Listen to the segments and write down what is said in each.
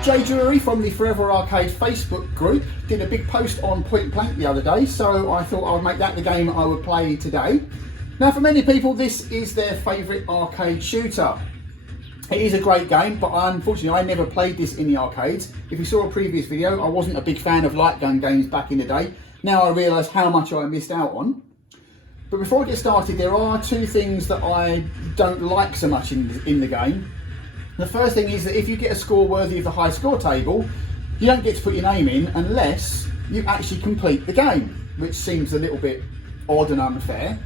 RetroRicc from the Forever Arcade Facebook group did a big post on Point Blank the other day, so I thought I'd make that the game I would play today. Now, for many people, this is their favourite arcade shooter. It is a great game, but unfortunately I never played this in the arcades. If you saw a previous video, I wasn't a big fan of light gun games back in the day. Now I realise how much I missed out on. But before I get started, there are two things that I don't like so much in the game. The first thing is that if you get a score worthy of the high score table, you don't get to put your name in unless you actually complete the game, which seems a little bit odd and unfair.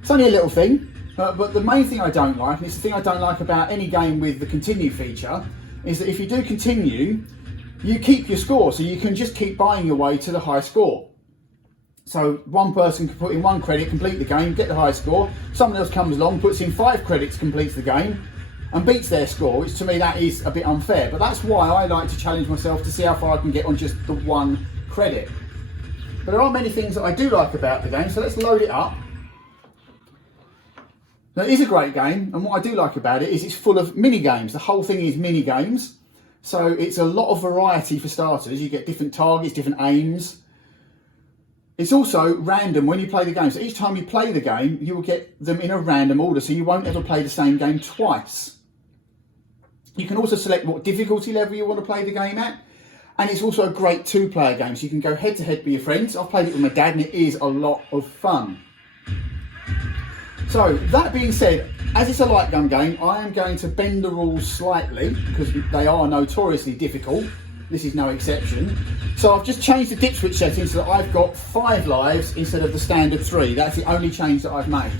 It's only a little thing, but the main thing I don't like, and it's the thing I don't like about any game with the continue feature, is that if you do continue, you keep your score, so you can just keep buying your way to the high score. So one person can put in 1 credit, complete the game, get the high score. Someone else comes along, puts in 5 credits, completes the game, and beats their score, which to me that is a bit unfair. But that's why I like to challenge myself to see how far I can get on just the 1 credit. But there are many things that I do like about the game, so let's load it up. Now, it is a great game, and what I do like about it is it's full of mini games. The whole thing is mini games, so it's a lot of variety for starters. You get different targets, different aims. It's also random when you play the game. So each time you play the game, you will get them in a random order, so you won't ever play the same game twice. You can also select what difficulty level you want to play the game at. And it's also a great 2-player game, so you can go head to head with your friends. I've played it with my dad and it is a lot of fun. So that being said, as it's a light gun game, I am going to bend the rules slightly because they are notoriously difficult. This is no exception. So I've just changed the dip switch settings so that I've got 5 lives instead of the standard 3. That's the only change that I've made.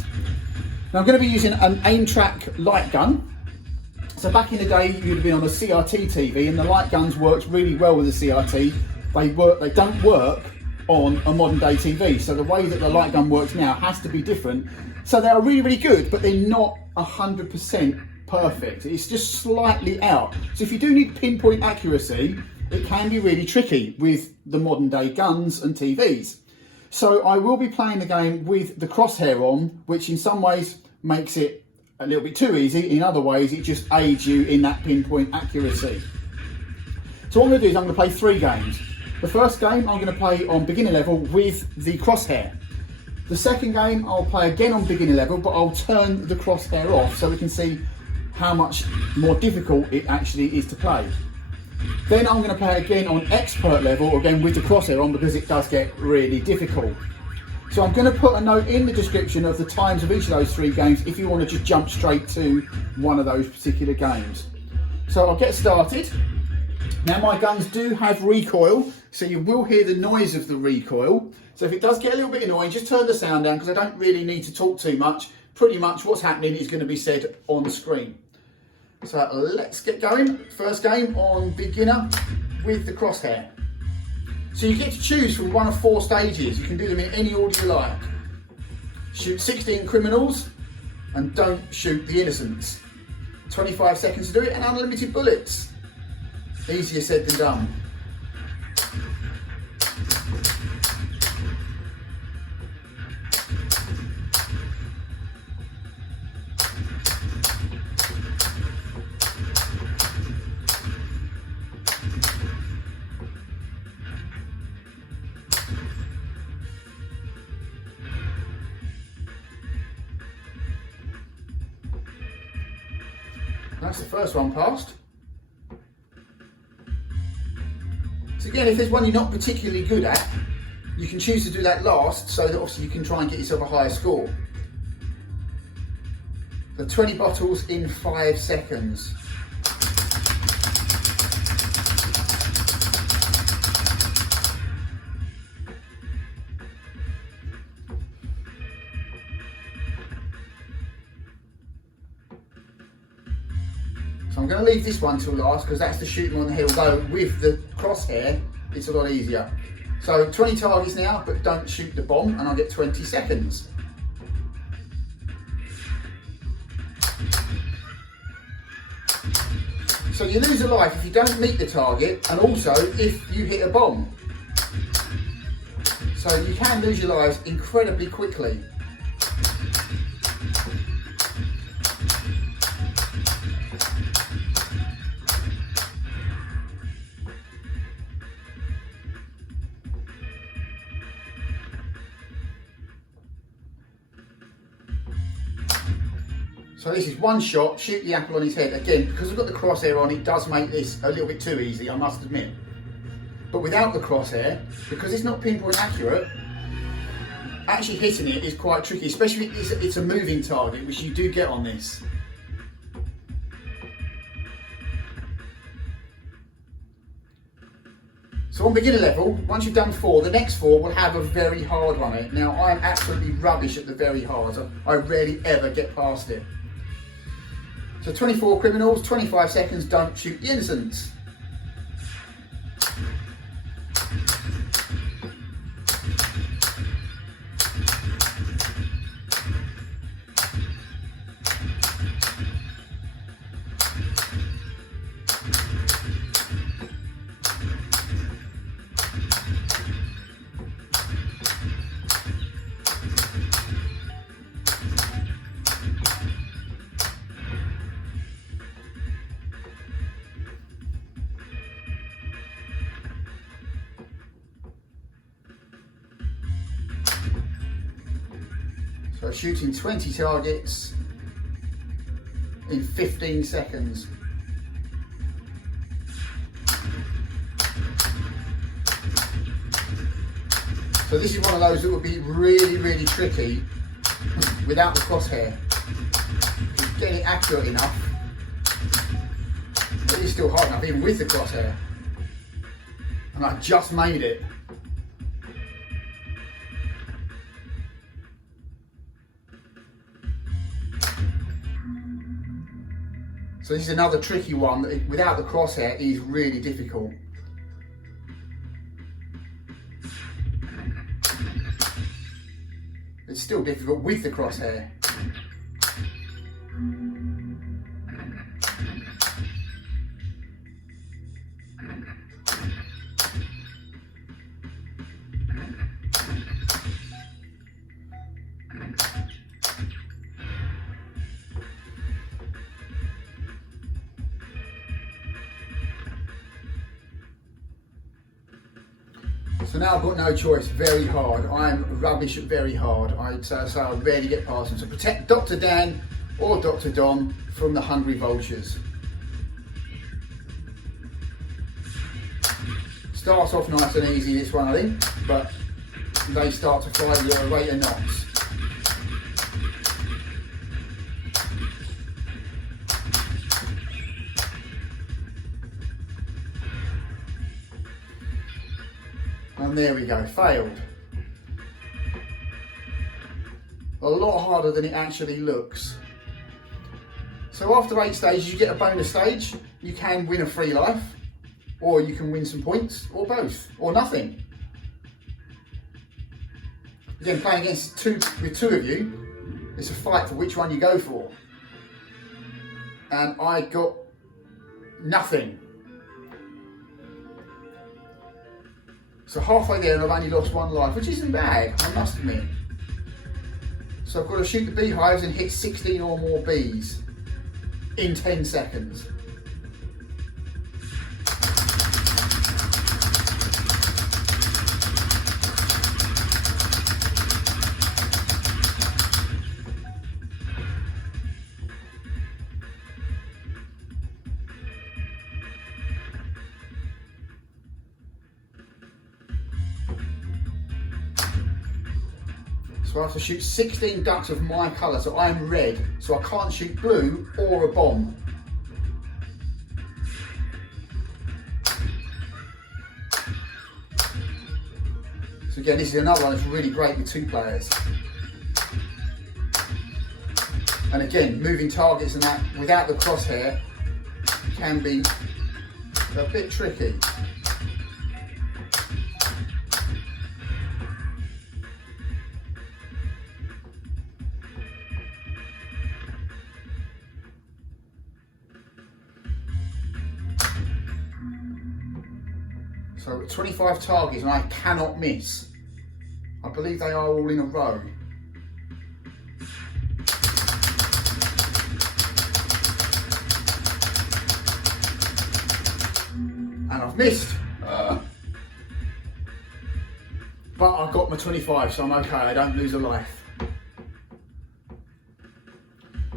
Now I'm going to be using an aim track light gun. So back in the day, you'd have been on a CRT TV, and the light guns worked really well with the CRT. They don't work on a modern day TV. So the way that the light gun works now has to be different. So they are really, really good, but they're not 100% perfect. It's just slightly out. So if you do need pinpoint accuracy, it can be really tricky with the modern day guns and TVs. So I will be playing the game with the crosshair on, which in some ways makes it a little bit too easy. In other ways, it just aids you in that pinpoint accuracy. So what I'm going to do is I'm going to play 3 games. The first game I'm going to play on beginner level with the crosshair. The second game I'll play again on beginner level, but I'll turn the crosshair off so we can see how much more difficult it actually is to play. Then I'm going to play again on expert level, again with the crosshair on, because it does get really difficult. So I'm going to put a note in the description of the times of each of those 3 games if you want to just jump straight to one of those particular games. So I'll get started. Now my guns do have recoil, so you will hear the noise of the recoil. So if it does get a little bit annoying, just turn the sound down because I don't really need to talk too much. Pretty much what's happening is going to be said on the screen. So let's get going. First game on beginner with the crosshair. So you get to choose from one of 4 stages. You can do them in any order you like. Shoot 16 criminals and don't shoot the innocents. 25 seconds to do it and unlimited bullets. Easier said than done. That's the first one passed. So again, if there's one you're not particularly good at, you can choose to do that last so that obviously you can try and get yourself a higher score. So 20 bottles in 5 seconds. So I'm going to leave this one till last because that's the shoot 'em on the hill, though with the crosshair it's a lot easier. So 20 targets now, but don't shoot the bomb, and I'll get 20 seconds. So you lose a life if you don't meet the target, and also if you hit a bomb. So you can lose your lives incredibly quickly. So this is one shot, shoot the apple on his head. Again, because I've got the crosshair on, it does make this a little bit too easy, I must admit. But without the crosshair, because it's not pinpoint accurate, actually hitting it is quite tricky, especially if it's a moving target, which you do get on this. So on beginner level, once you've done 4, the next 4 will have a very hard one on it. Now I am absolutely rubbish at the very hard. I rarely ever get past it. So 24 criminals, 25 seconds, don't shoot the innocents. So shooting 20 targets in 15 seconds. So this is one of those that would be really, really tricky without the crosshair. Getting it accurate enough, it is still hard enough even with the crosshair. And I just made it. So this is another tricky one that without the crosshair is really difficult. It's still difficult with the crosshair. So now I've got no choice, very hard. I'm rubbish at very hard. I'd say I rarely get past them. So protect Dr. Dan or Dr. Don from the hungry vultures. Starts off nice and easy, this one I think, but they start to fly at a rate of knots. And there we go, failed. A lot harder than it actually looks. So after 8 stages you get a bonus stage. You can win a free life, or you can win some points, or both, or nothing. Again, playing with two of you, it's a fight for which one you go for. And I got nothing. So halfway there and I've only lost 1 life, which isn't bad, I must admit. So I've got to shoot the beehives and hit 16 or more bees in 10 seconds. So I have to shoot 16 ducks of my colour, so I'm red, so I can't shoot blue or a bomb. So again, this is another one that's really great with 2 players. And again, moving targets and that without the crosshair can be a bit tricky. So 25 targets and I cannot miss. I believe they are all in a row. And I've missed. But I've got my 25, so I'm okay, I don't lose a life.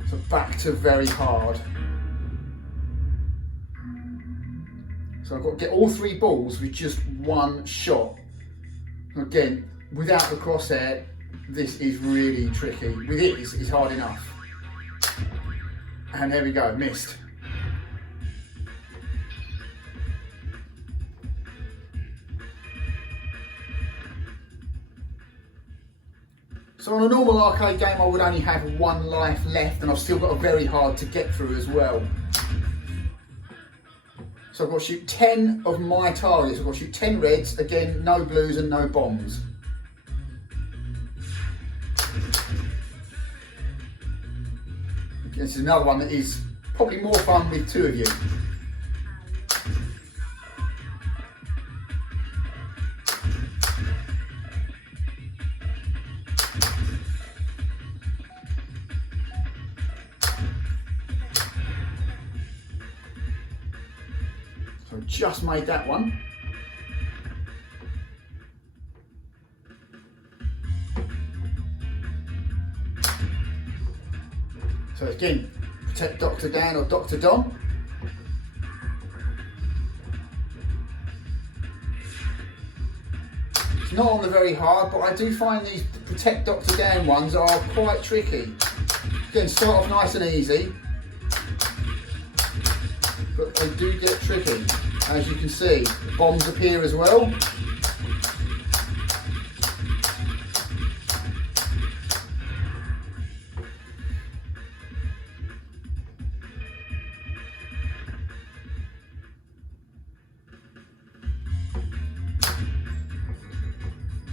So back to very hard. So I've got to get all 3 balls with just one shot. Again, without the crosshair, this is really tricky. With it, it's hard enough. And there we go, missed. So on a normal arcade game, I would only have 1 life left, and I've still got a very hard to get through as well. So I've got to shoot 10 of my targets. I've got to shoot 10 reds, again, no blues and no bombs. This is another one that is probably more fun with 2 of you. So I've just made that one. So again, protect Dr. Dan or Dr. Dom. It's not on the very hard, but I do find these protect Dr. Dan ones are quite tricky. Again, start off nice and easy, but they do get tricky. As you can see, bombs appear as well.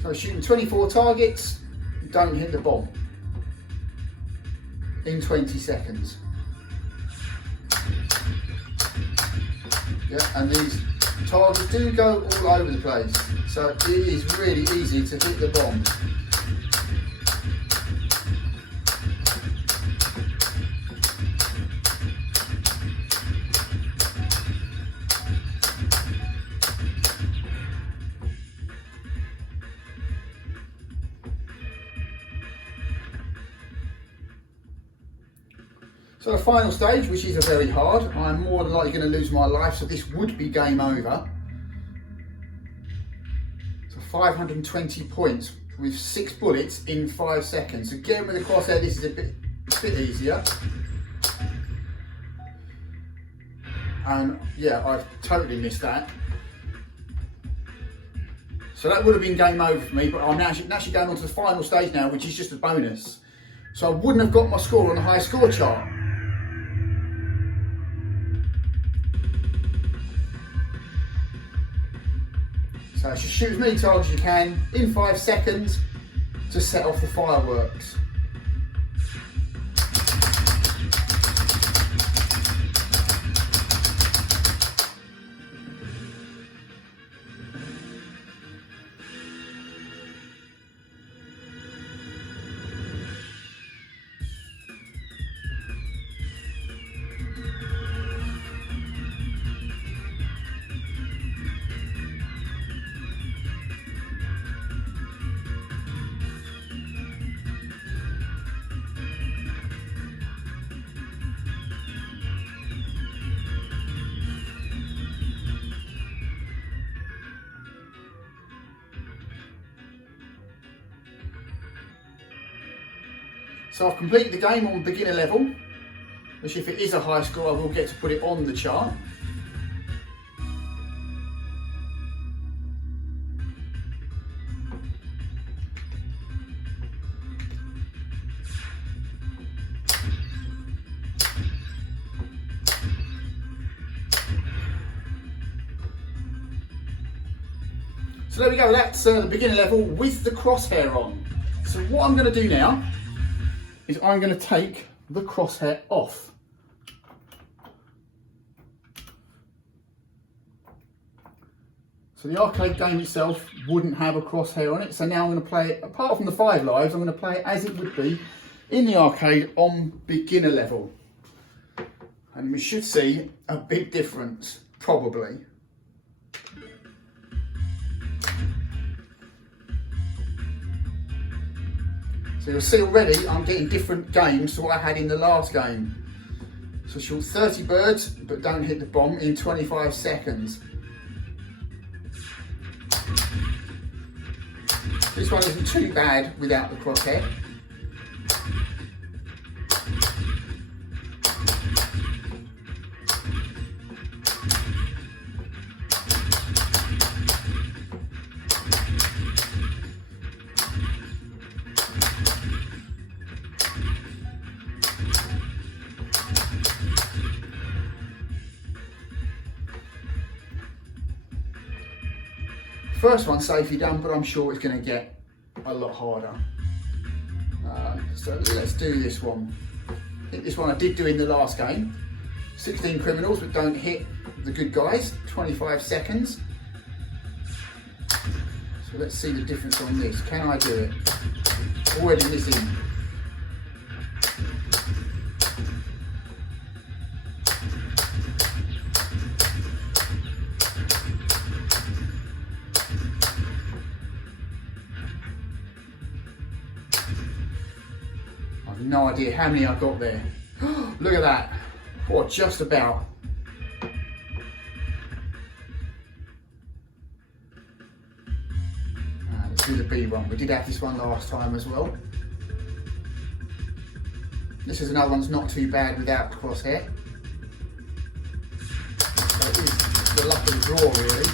So shooting 24 targets, don't hit the bomb in 20 seconds. Yeah, and these targets do go all over the place, so it is really easy to hit the bomb. So the final stage, which is a very hard, I'm more than likely going to lose my life, so this would be game over. So 520 points with 6 bullets in 5 seconds. Again, with the crosshair, this is a bit easier. And yeah, I've totally missed that. So that would have been game over for me, but I'm actually going on to the final stage now, which is just a bonus. So I wouldn't have got my score on the high score chart. So just shoot as many targets as you can in 5 seconds to set off the fireworks. So I've completed the game on beginner level, which if it is a high score, I will get to put it on the chart. So there we go, that's the beginner level with the crosshair on. So what I'm going to do now is I'm going to take the crosshair off. So the arcade game itself wouldn't have a crosshair on it, so now I'm going to play it, apart from the 5 lives, I'm going to play it as it would be in the arcade on beginner level. And we should see a big difference, probably. So you'll see already I'm getting different games to what I had in the last game. So shoot 30 birds, but don't hit the bomb in 25 seconds. This one isn't too bad without the crosshair. First one safely done, but I'm sure it's going to get a lot harder. So let's do this one. I think this one I did do in the last game. 16 criminals, but don't hit the good guys. 25 seconds. So let's see the difference on this. Can I do it? Already missing. No idea how many I got there. Look at that. Oh, just about. Let's do the B one. We did have this one last time as well. This is another one that's not too bad without the crosshair. So it is the luck of the draw, really.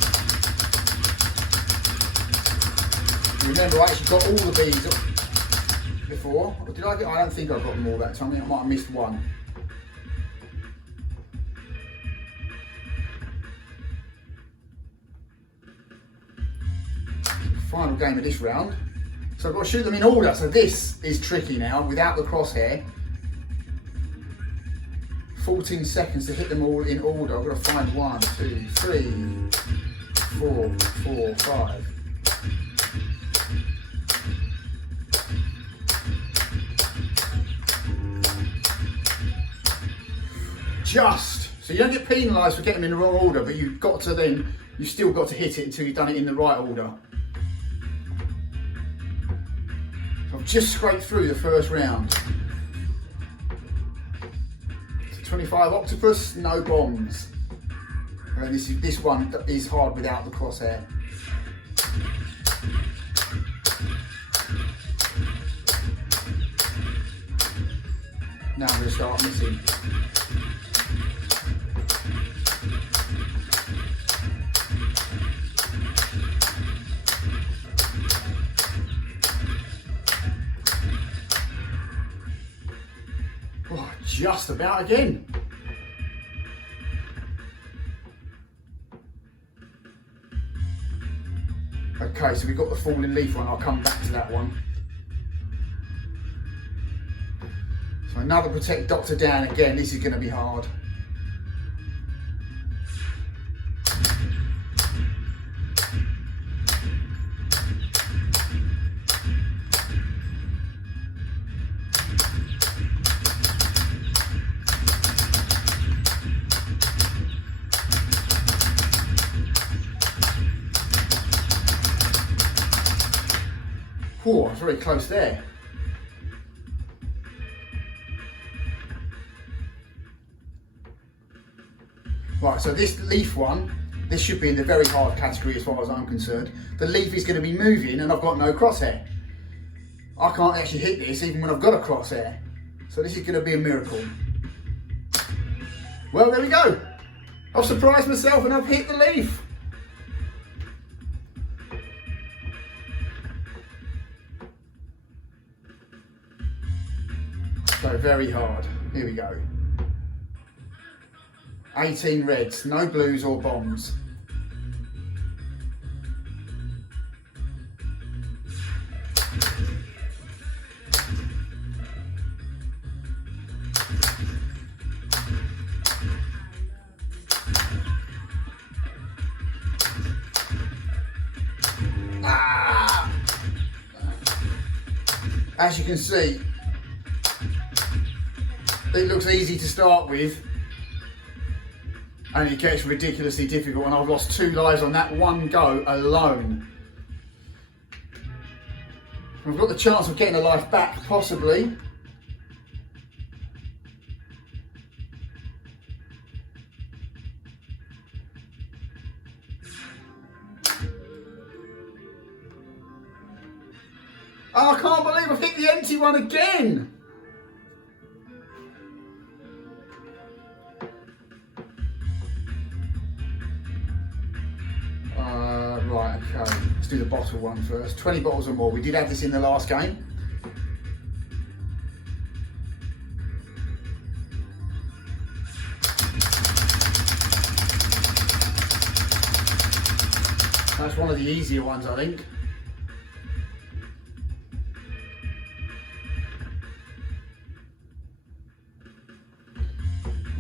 Remember, I actually got all the B's before. Or did I get? I don't think I got them all that time. I might have missed one. Final game of this round. So I've got to shoot them in order. So this is tricky now without the crosshair. 14 seconds to hit them all in order. I've got to find 1, 2, 3, 4, 4, 5. Just. So you don't get penalised for getting them in the wrong order, but you've got to then, you've still got to hit it until you've done it in the right order. So I've just scraped through the first round. So 25 octopus, no bombs. And this one is hard without the crosshair. Now I'm going to start missing. Oh, just about again. Okay, so we've got the falling leaf one. I'll come back to that one. So another protect Doctor down again. This is going to be hard. Oh, I was very close there. Right, so this leaf one, this should be in the very hard category as far as I'm concerned. The leaf is going to be moving and I've got no crosshair. I can't actually hit this even when I've got a crosshair. So this is going to be a miracle. Well, there we go. I've surprised myself and I've hit the leaf. So very hard. Here we go. 18 reds, no blues or bombs. Ah! As you can see, it looks easy to start with and it gets ridiculously difficult, and I've lost 2 lives on that one go alone. We've got the chance of getting a life back, possibly. Oh, I can't believe I've hit the empty one again. Right, okay. Let's do the bottle one first. 20 bottles or more. We did have this in the last game. That's one of the easier ones, I think.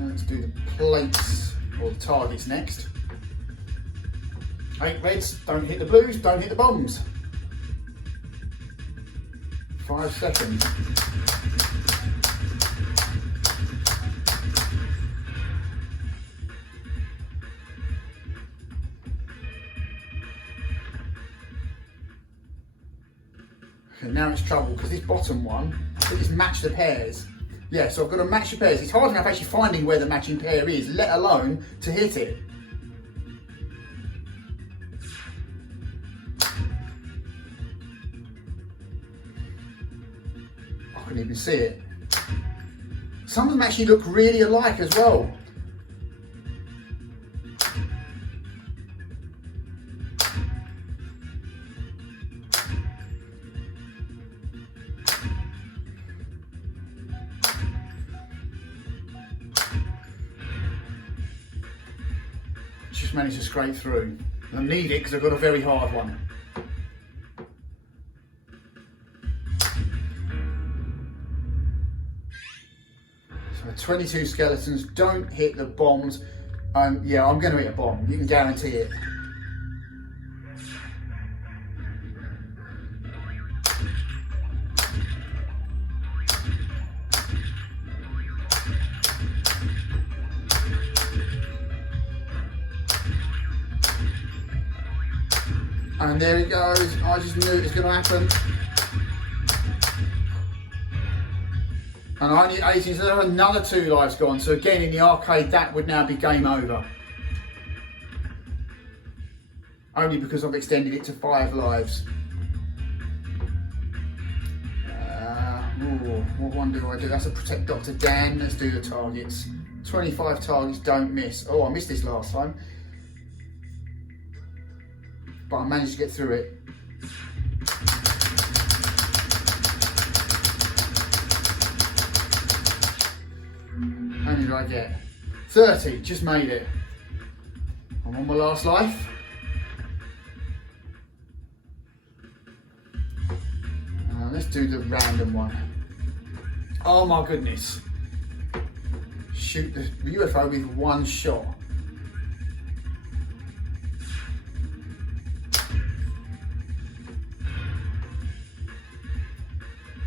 Let's do the plates or the targets next. 8 reds, don't hit the blues, don't hit the bombs. 5 seconds. Okay, now it's trouble because this bottom one, I think it's match the pairs. Yeah, so I've got to match the pairs. It's hard enough actually finding where the matching pair is, let alone to hit it. I couldn't even see it. Some of them actually look really alike as well. Just managed to scrape through. I need it because I've got a very hard one. So 22 skeletons, don't hit the bombs. Yeah, I'm going to hit a bomb, you can guarantee it. And there it goes. I just knew it was going to happen. And I need 18, so there are another 2 lives gone. So again, in the arcade, that would now be game over. Only because I've extended it to 5 lives. What one do I do? That's a protect Dr. Dan. Let's do the targets. 25 targets, don't miss. Oh, I missed this last time. But I managed to get through it. How many did I get? 30, just made it. I'm on my last life. Let's do the random one. Oh my goodness. Shoot the UFO with 1 shot.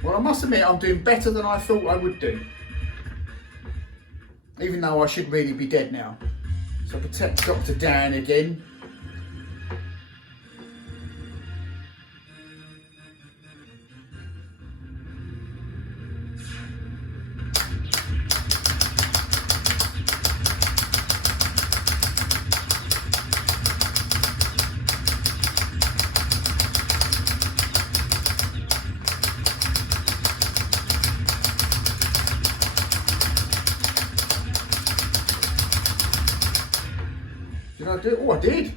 Well, I must admit I'm doing better than I thought I would do. Even though I should really be dead now. So protect Dr. Dan again. Did I do it? Oh, I did.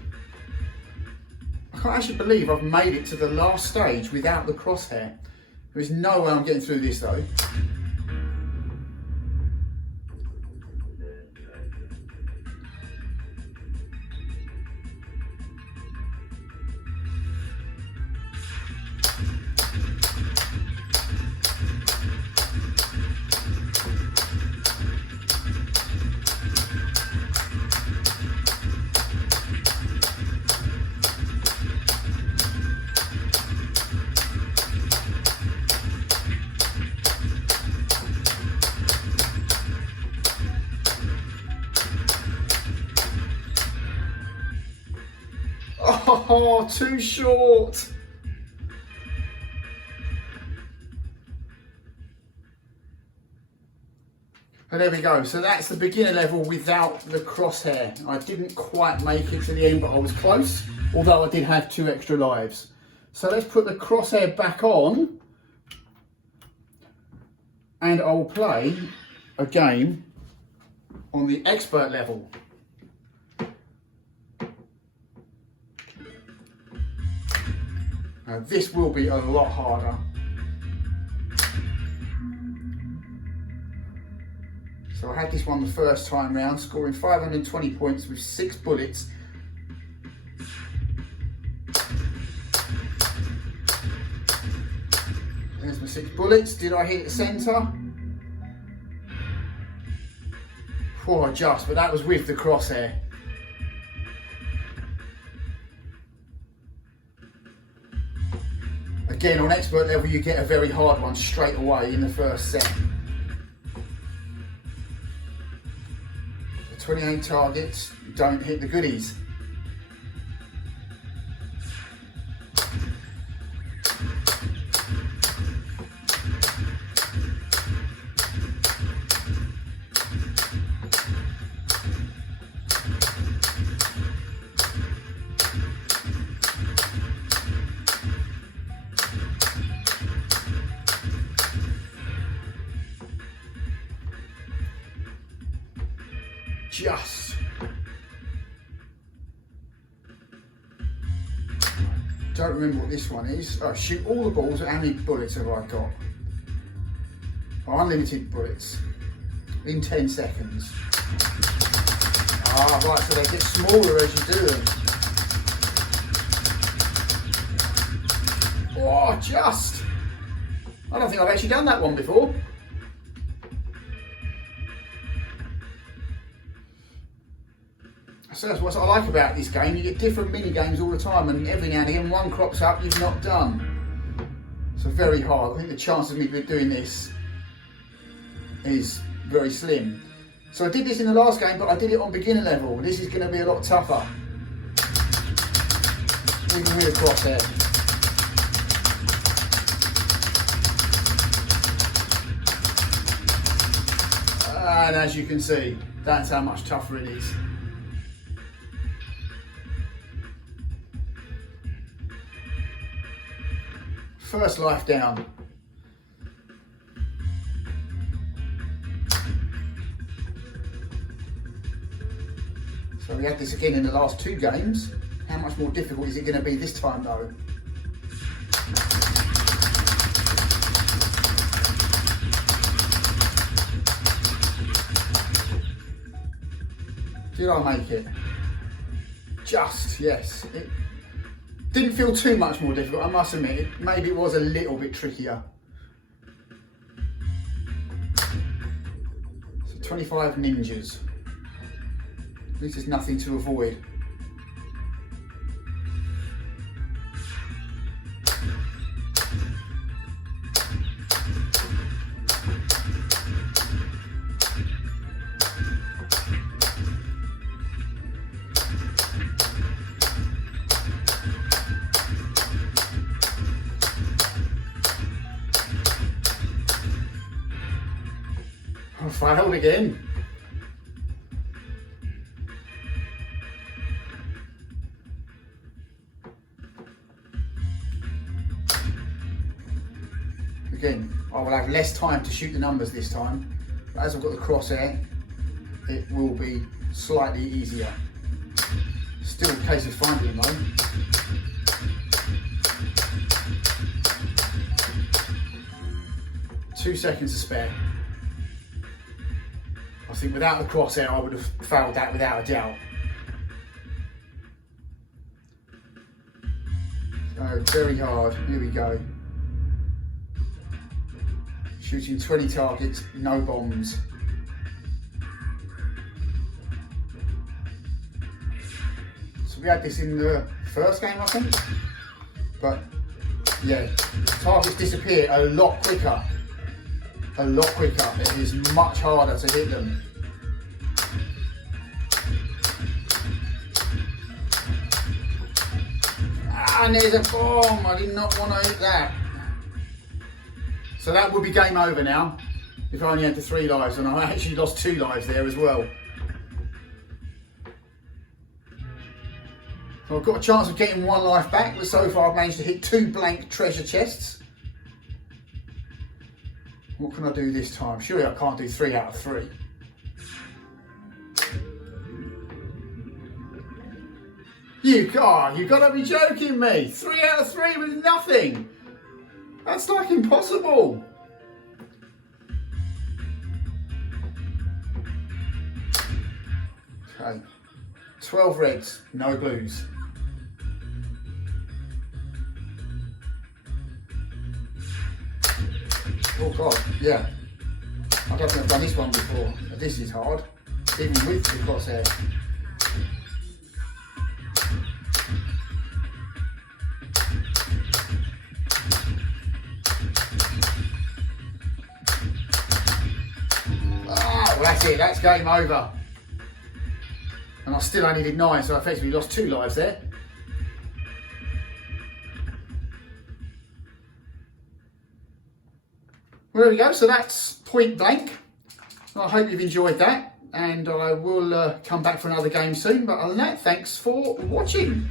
I can't actually believe I've made it to the last stage without the crosshair. There is no way I'm getting through this though. Oh, too short. But there we go. So that's the beginner level without the crosshair. I didn't quite make it to the end, but I was close, although I did have 2 extra lives. So let's put the crosshair back on, and I'll play a game on the expert level. Now this will be a lot harder. So I had this one the first time round, scoring 520 points with 6 bullets. There's my 6 bullets. Did I hit the centre? Oh, just, but that was with the crosshair. Again, on expert level, you get a very hard one straight away in the first set. 28 targets, don't hit the goodies. Just. Don't remember what this one is. Oh, shoot all the balls. How many bullets have I got? Oh, unlimited bullets in 10 seconds. Ah, right, so they get smaller as you do them. Oh, just. I don't think I've actually done that one before. So that's what I like about this game. You get different mini games all the time, and every now and again one crops up you've not done. So very hard. I think the chance of me doing this is very slim. So I did this in the last game, but I did it on beginner level. This is going to be a lot tougher, even with a crosshair. And as you can see, that's how much tougher it is. First life down. So we had this again in the last 2 games. How much more difficult is it going to be this time though? Did I make it? Just, yes. It didn't feel too much more difficult, I must admit. Maybe it was a little bit trickier. So 25 ninjas. This is nothing to avoid. I failed again. Again, I will have less time to shoot the numbers this time, but as I've got the crosshair, it will be slightly easier. Still a case of finding them though. Two seconds to spare. I think without the crosshair I would have failed that without a doubt. So very hard, here we go. Shooting 20 targets, no bombs. So we had this in the first game I think, but yeah, targets disappear a lot quicker. A lot quicker. It is much harder to hit them. And there's a bomb. I did not want to hit that. So that will be game over now. if I only had the 3 lives, and I actually lost 2 lives there as well. So I've got a chance of getting 1 life back, but so far I've managed to hit 2 blank treasure chests. What can I do this time? Surely I can't do 3 out of 3. You gotta be joking me! 3 out of 3 with nothing! That's like impossible! Okay, 12 reds, no blues. Oh god, yeah. I don't think I've done this one before. This is hard, even with the crosshair. Ah, well that's it, that's game over. And I still only did 9, so I effectively lost 2 lives there. Well, there we go, so that's point blank. I hope you've enjoyed that, and I will come back for another game soon. But other than that, thanks for watching.